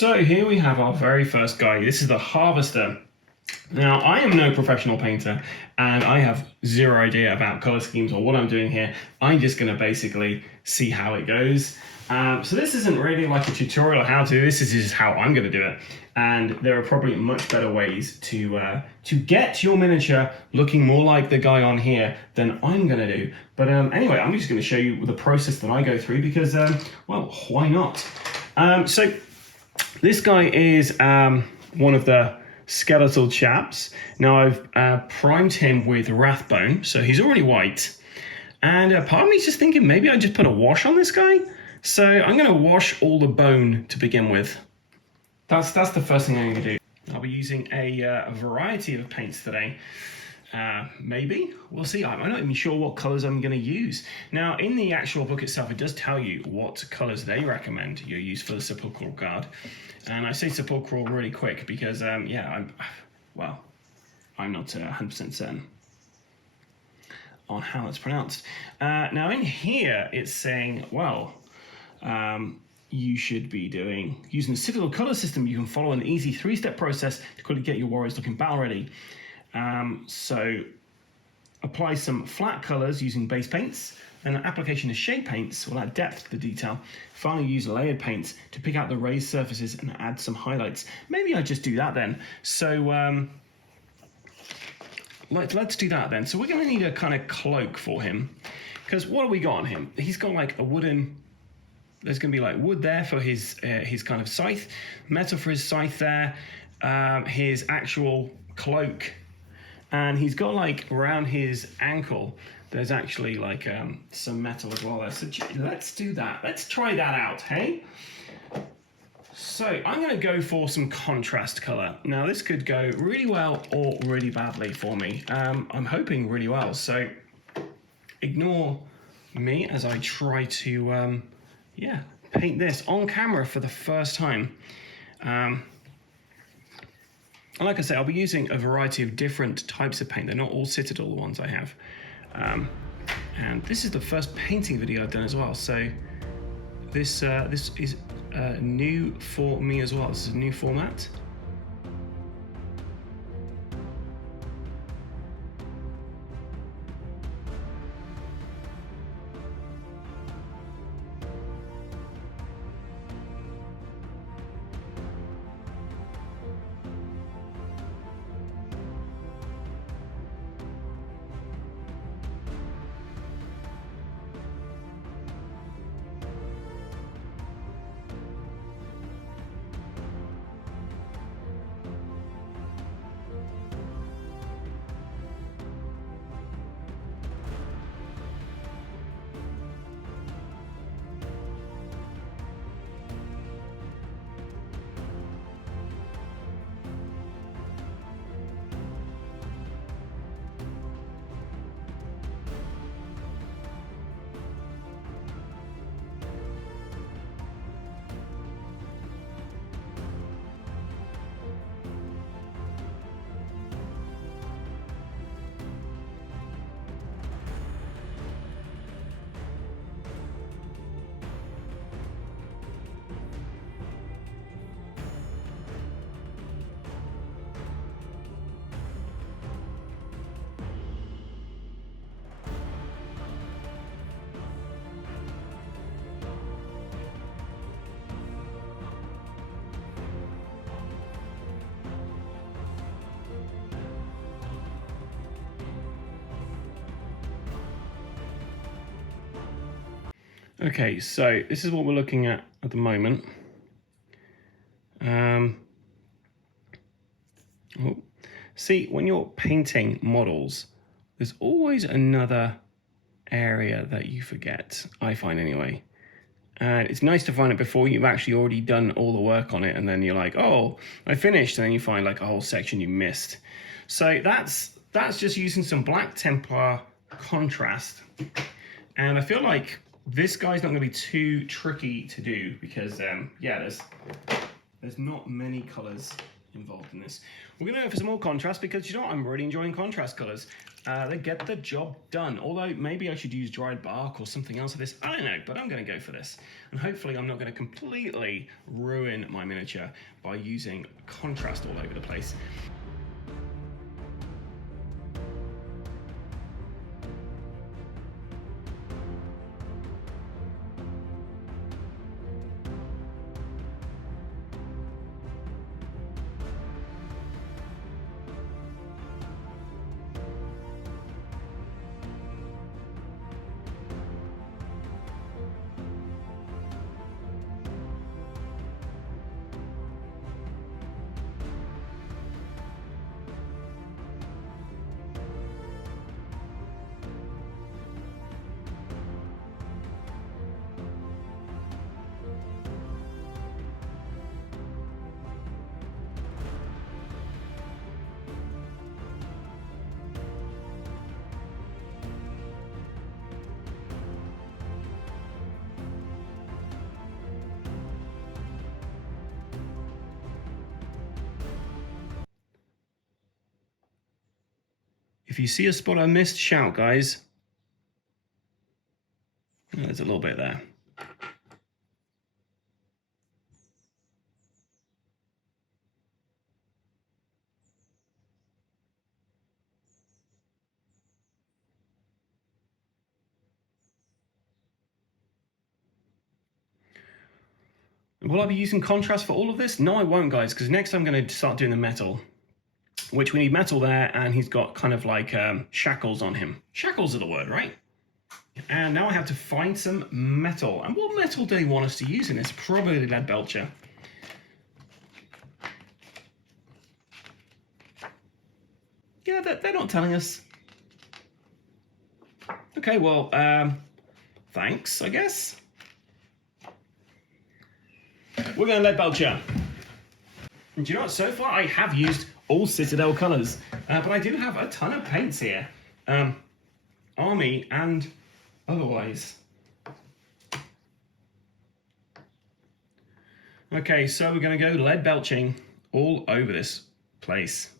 So here we have our very first guy. This is the Harvester. Now, I am no professional painter, and I have zero idea about color schemes or what I'm doing here. I'm just going to basically see how it goes. So this isn't really like a tutorial on how to. This is just how I'm going to do it. And there are probably much better ways to get your miniature looking more like the guy on here than I'm going to do. But anyway, I'm just going to show you the process that I go through because, well, why not? So this guy is one of the skeletal chaps. Now I've primed him with Rathbone, so he's already white. And part of me is just thinking maybe I just put a wash on this guy. So I'm going to wash all the bone to begin with. That's the first thing I'm going to do. I'll be using a variety of paints today. Maybe, we'll see. I'm not even sure what colors I'm going to use. Now, in the actual book itself, it does tell you what colors they recommend you use for the Sepulchral Guard. And I say Sepulchral really quick because, yeah, I'm not 100% certain on how it's pronounced. Now, in here, it's saying, well, you should be using the Citadel color system. You can follow an easy 3-step process to quickly get your warriors looking battle ready. So apply some flat colors using base paints, and an application of shade paints will add depth to the detail. Finally, use layered paints to pick out the raised surfaces and add some highlights. Maybe I just do that then. So let's do that then. So we're going to need a kind of cloak for him, because what have we got on him? He's got like a wooden. There's going to be like wood there for his kind of scythe, metal for his scythe there, his actual cloak, and he's got like around his ankle there's actually like some metal as well there. So let's do that. Let's try that out, hey? So I'm going to go for some contrast color. Now this could go really well or really badly for me. I'm hoping really well, so ignore me as I try to yeah, paint this on camera for the first time. And like I say, I'll be using a variety of different types of paint. They're not all Citadel, the ones I have. And this is the first painting video I've done as well. So this is new for me as well. This is a new format. Okay, so this is what we're looking at the moment. See, when you're painting models, there's always another area that you forget, I find anyway. And it's nice to find it before you've actually already done all the work on it, and then you're like, oh, I finished, and then you find like a whole section you missed. So that's just using some Black Templar contrast. And I feel like this guy's not going to be too tricky to do because, yeah, there's not many colors involved in this. We're going to go for some more contrast because, you know what, I'm really enjoying contrast colors. They get the job done. Although maybe I should use dried bark or something else for this. I don't know, but I'm going to go for this. And hopefully I'm not going to completely ruin my miniature by using contrast all over the place. If you see a spot I missed, shout, guys. Oh, there's a little bit there. Will I be using contrast for all of this? No, I won't, guys, because next I'm going to start doing the metal, which we need metal there, and he's got kind of like shackles on him. Shackles are the word, right? And now I have to find some metal. And what metal do they want us to use in this? Probably lead belcher. Yeah, they're not telling us. Okay, well, thanks, I guess. We're going to lead belcher. And do you know what? So far I have used all Citadel colours, but I do have a ton of paints here. Army and otherwise. Okay, so we're going to go lead belching all over this place.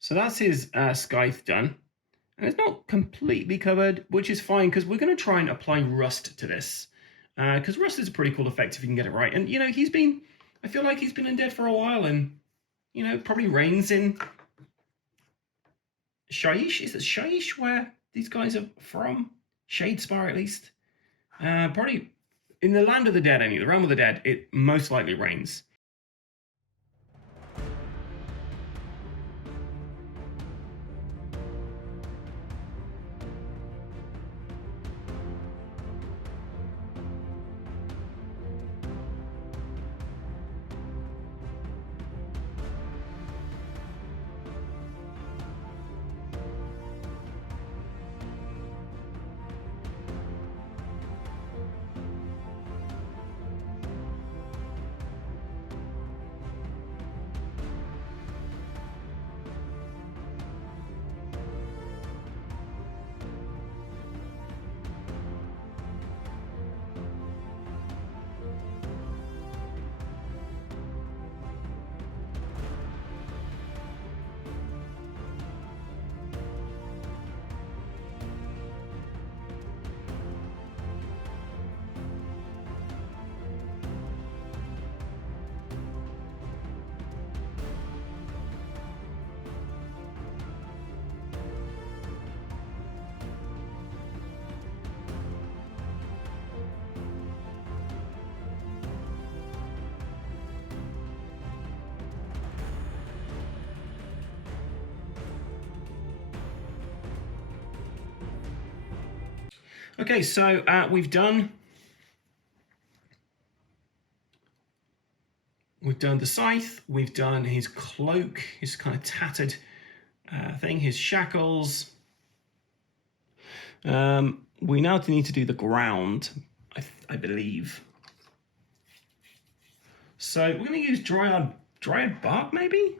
So that's his scythe done. And it's not completely covered, which is fine, because we're going to try and apply rust to this. Because rust is a pretty cool effect if you can get it right. And, you know, I feel like he's been undead for a while, and, you know, probably reigns in Shaiish. Is it Shaiish where these guys are from? Shadespire, at least. Probably in the land of the dead, anyway, the realm of the dead, it most likely reigns. Okay, so we've done the scythe, we've done his cloak, his kind of tattered thing, his shackles. We now need to do the ground, I believe. So we're going to use dryad bark, maybe?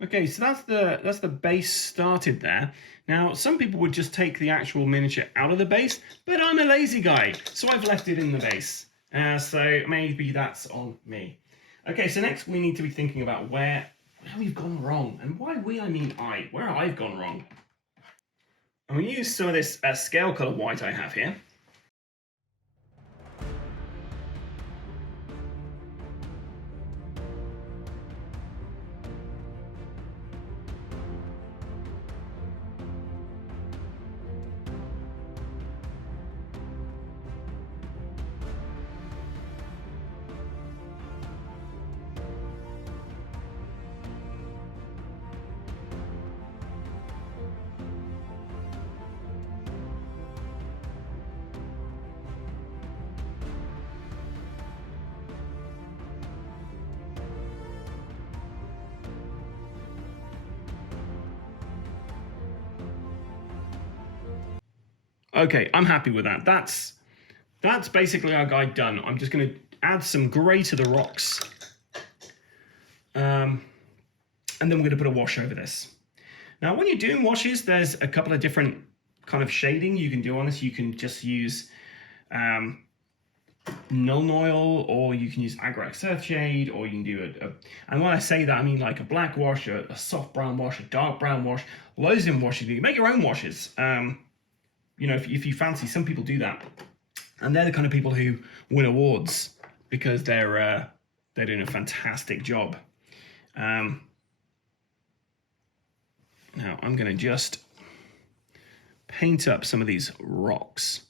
Okay, so that's the base started there. Now, some people would just take the actual miniature out of the base, but I'm a lazy guy, so I've left it in the base. So maybe that's on me. Okay, so next we need to be thinking about where we've gone wrong, and by we I mean where I've gone wrong. I'm going to use some of this scale color white I have here. Okay, I'm happy with that. That's basically our guide done. I'm just going to add some grey to the rocks. And then we're going to put a wash over this. Now, when you're doing washes, there's a couple of different kind of shading you can do on this. You can just use Nuln Oil, or you can use Agrax Earthshade, or you can do and when I say that, I mean like a black wash, a soft brown wash, a dark brown wash, loads of different washes. You can make your own washes. You know, if you fancy, some people do that. And they're the kind of people who win awards because they're doing a fantastic job. Now I'm going to just paint up some of these rocks.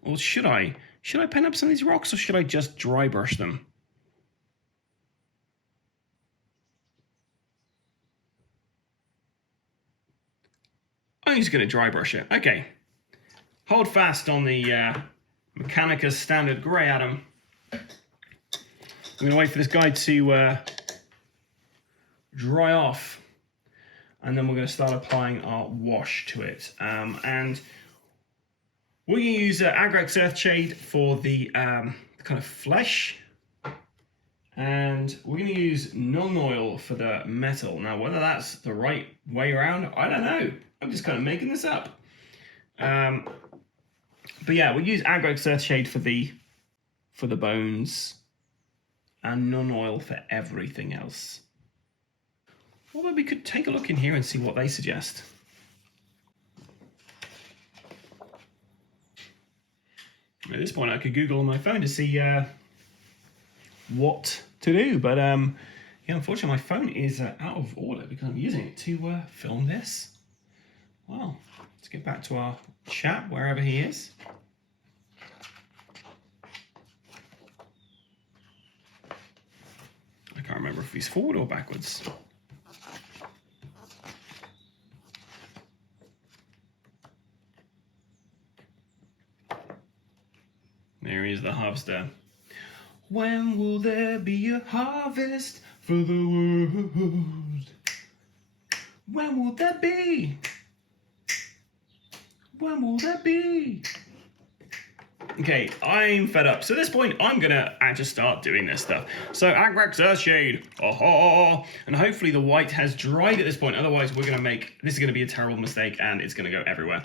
Or should I? Should I paint up some of these rocks, or should I just dry brush them? I'm just going to dry brush it. Okay. Hold fast on the Mechanicus Standard Grey Atom. I'm going to wait for this guy to dry off, and then we're going to start applying our wash to it. And we're going to use Agrax Earthshade for the kind of flesh, and we're going to use Nuln Oil for the metal. Now, whether that's the right way around, I don't know. I'm just kind of making this up. But yeah, we'll use Agrax Earthshade for the bones, and Nuln Oil for everything else. Although we could take a look in here and see what they suggest. At this point, I could Google on my phone to see what to do, but yeah, unfortunately, my phone is out of order because I'm using it to film this. Well, let's get back to our chap wherever he is. I can't remember if he's forward or backwards. There is the harvester. When will there be a harvest for the world. When will that be? When will that be? Okay, I'm fed up. So at this point, I'm gonna just start doing this stuff. So Agrax Earthshade, and hopefully the white has dried at this point. Otherwise, this is gonna be a terrible mistake, and it's gonna go everywhere.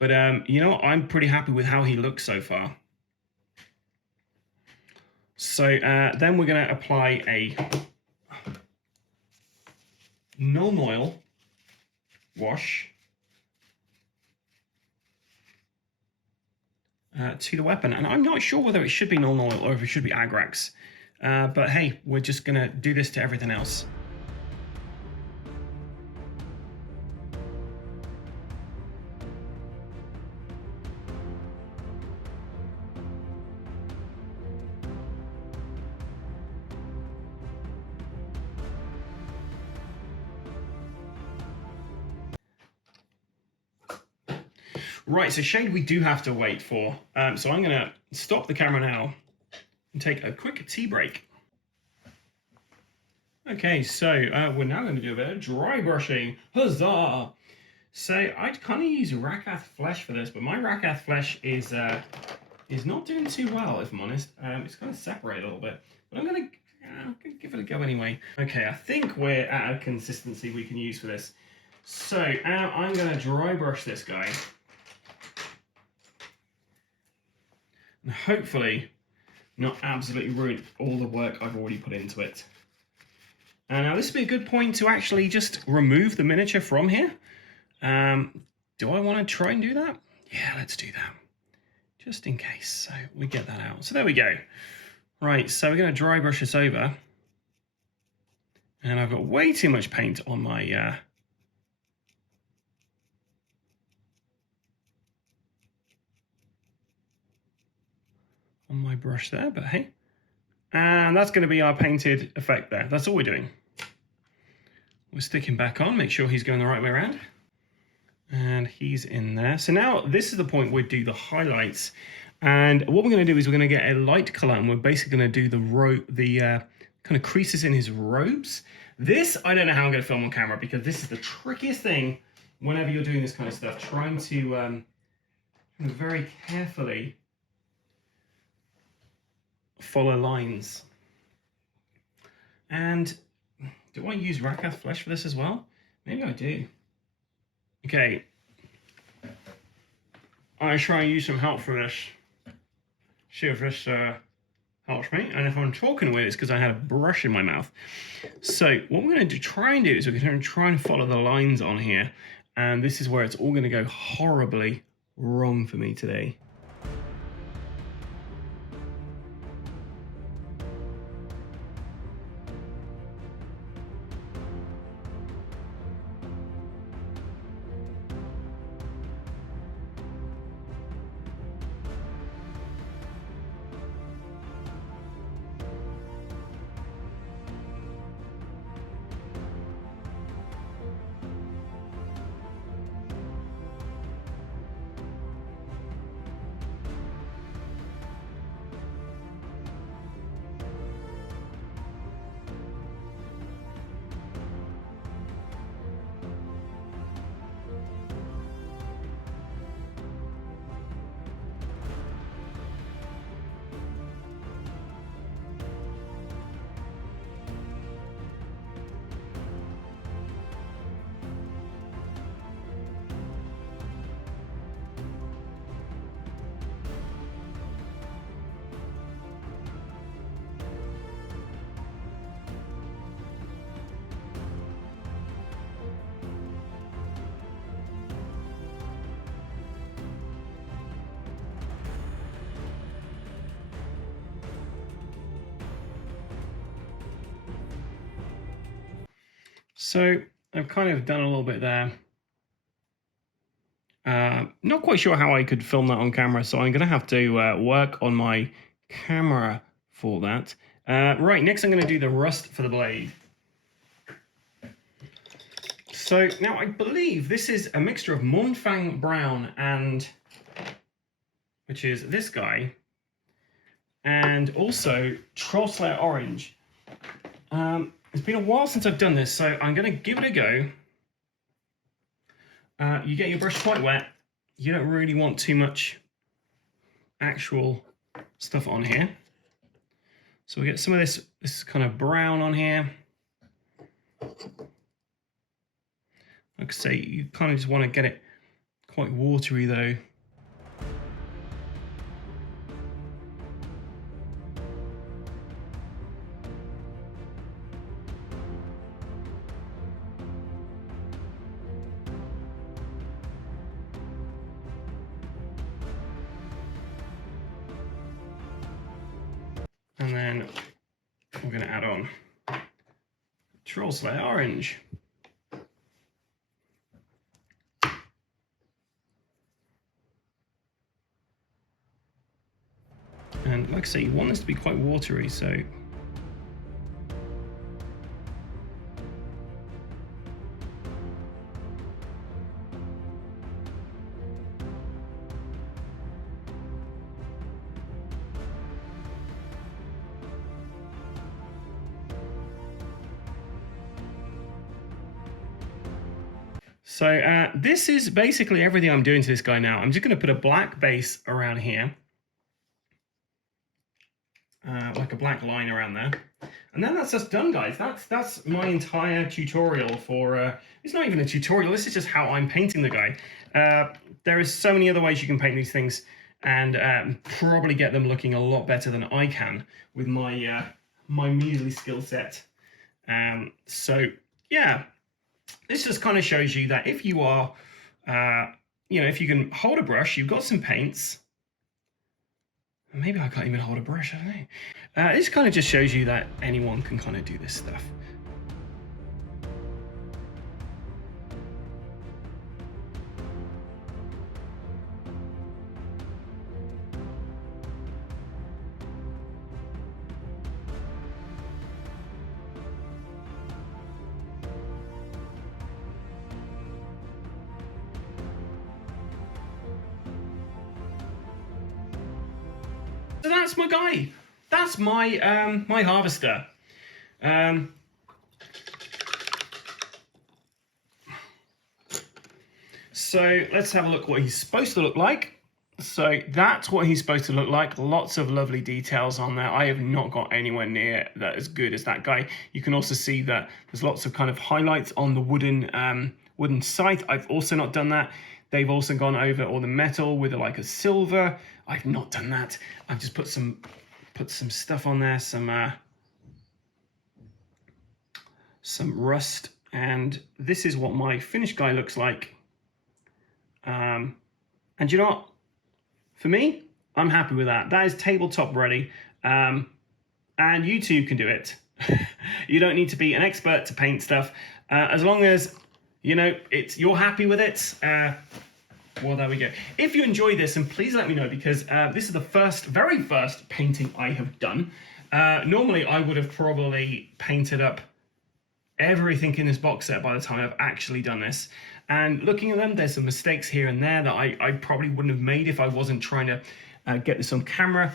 But you know, I'm pretty happy with how he looks so far. So then we're going to apply a non-oil wash to the weapon. And I'm not sure whether it should be non-oil or if it should be Agrax. But hey, we're just going to do this to everything else. Right, so shade we do have to wait for. So I'm going to stop the camera now and take a quick tea break. Okay, so we're now going to do a bit of dry brushing. Huzzah! So I'd kind of use Rakath Flesh for this, but my Rakath Flesh is not doing too well, if I'm honest. It's kind of separated a little bit, but I'm going to give it a go anyway. Okay, I think we're at a consistency we can use for this. So I'm going to dry brush this guy. And hopefully not absolutely ruin all the work I've already put into it. And now this would be a good point to actually just remove the miniature from here. Do I want to try and do that? Yeah, let's do that. Just in case. So we get that out. So there we go. Right, so we're going to dry brush this over. And I've got way too much paint on my... on my brush there, but hey. And that's going to be our painted effect there. That's all we're doing. We're sticking back on, make sure he's going the right way around. And he's in there. So now this is the point where we do the highlights. And what we're going to do is we're going to get a light color, and we're basically going to do the kind of creases in his robes. This, I don't know how I'm going to film on camera, because this is the trickiest thing whenever you're doing this kind of stuff, trying to very carefully follow lines. And do I use Rakath Flesh for this as well? Maybe I do. Okay. I try and use some help for this. See if this helps me. And if I'm talking weird, it's because I had a brush in my mouth. So what we're going to try and do is we're going to try and follow the lines on here. And this is where it's all going to go horribly wrong for me today. So I've kind of done a little bit there. Not quite sure how I could film that on camera, so I'm going to have to work on my camera for that. Right, next I'm going to do the rust for the blade. So now I believe this is a mixture of Mournfang Brown and, which is this guy, and also Trollslayer Orange. It's been a while since I've done this, so I'm going to give it a go. You get your brush quite wet. You don't really want too much actual stuff on here. So we get some of this kind of brown on here. Like I say, you kind of just want to get it quite watery though. And then we're going to add on Trollslayer Orange. And like I say, you want this to be quite watery, so this is basically everything I'm doing to this guy now. I'm just going to put a black base around here. Like a black line around there. And then that's just done, guys. That's my entire tutorial for... it's not even a tutorial. This is just how I'm painting the guy. There is so many other ways you can paint these things and probably get them looking a lot better than I can with my my measly skill set. So, yeah. This just kind of shows you that if you are, if you can hold a brush, you've got some paints. Maybe I can't even hold a brush, I don't know. This kind of just shows you that anyone can kind of do this stuff. So that's my guy. That's my my harvester. So let's have a look what he's supposed to look like. So that's what he's supposed to look like. Lots of lovely details on there. I have not got anywhere near that as good as that guy. You can also see that there's lots of kind of highlights on the wooden scythe. I've also not done that. They've also gone over all the metal with like a silver. I've not done that. I've just put some stuff on there, some rust, and this is what my finished guy looks like. And you know what? For me, I'm happy with that. That is tabletop ready, and you too can do it. You don't need to be an expert to paint stuff, as long as you're happy with it. Well, there we go. If you enjoy this, and please let me know, because this is the very first painting I have done. Normally, I would have probably painted up everything in this box set by the time I've actually done this. And looking at them, there's some mistakes here and there that I probably wouldn't have made if I wasn't trying to get this on camera.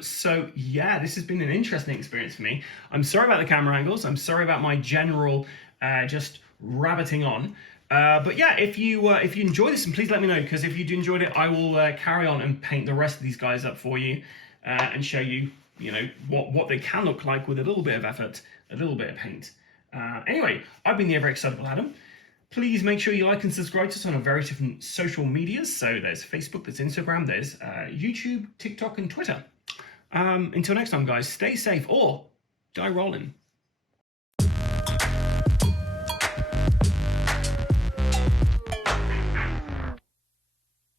So yeah, this has been an interesting experience for me. I'm sorry about the camera angles. I'm sorry about my general just rabbiting on. But yeah, if you enjoy this, and please let me know, because if you enjoyed it, I will carry on and paint the rest of these guys up for you and show you, what they can look like with a little bit of effort, a little bit of paint. Anyway, I've been the ever excitable Adam. Please make sure you like and subscribe to us on our very different social medias. So there's Facebook, there's Instagram, there's YouTube, TikTok, and Twitter. Until next time, guys, stay safe or die rolling.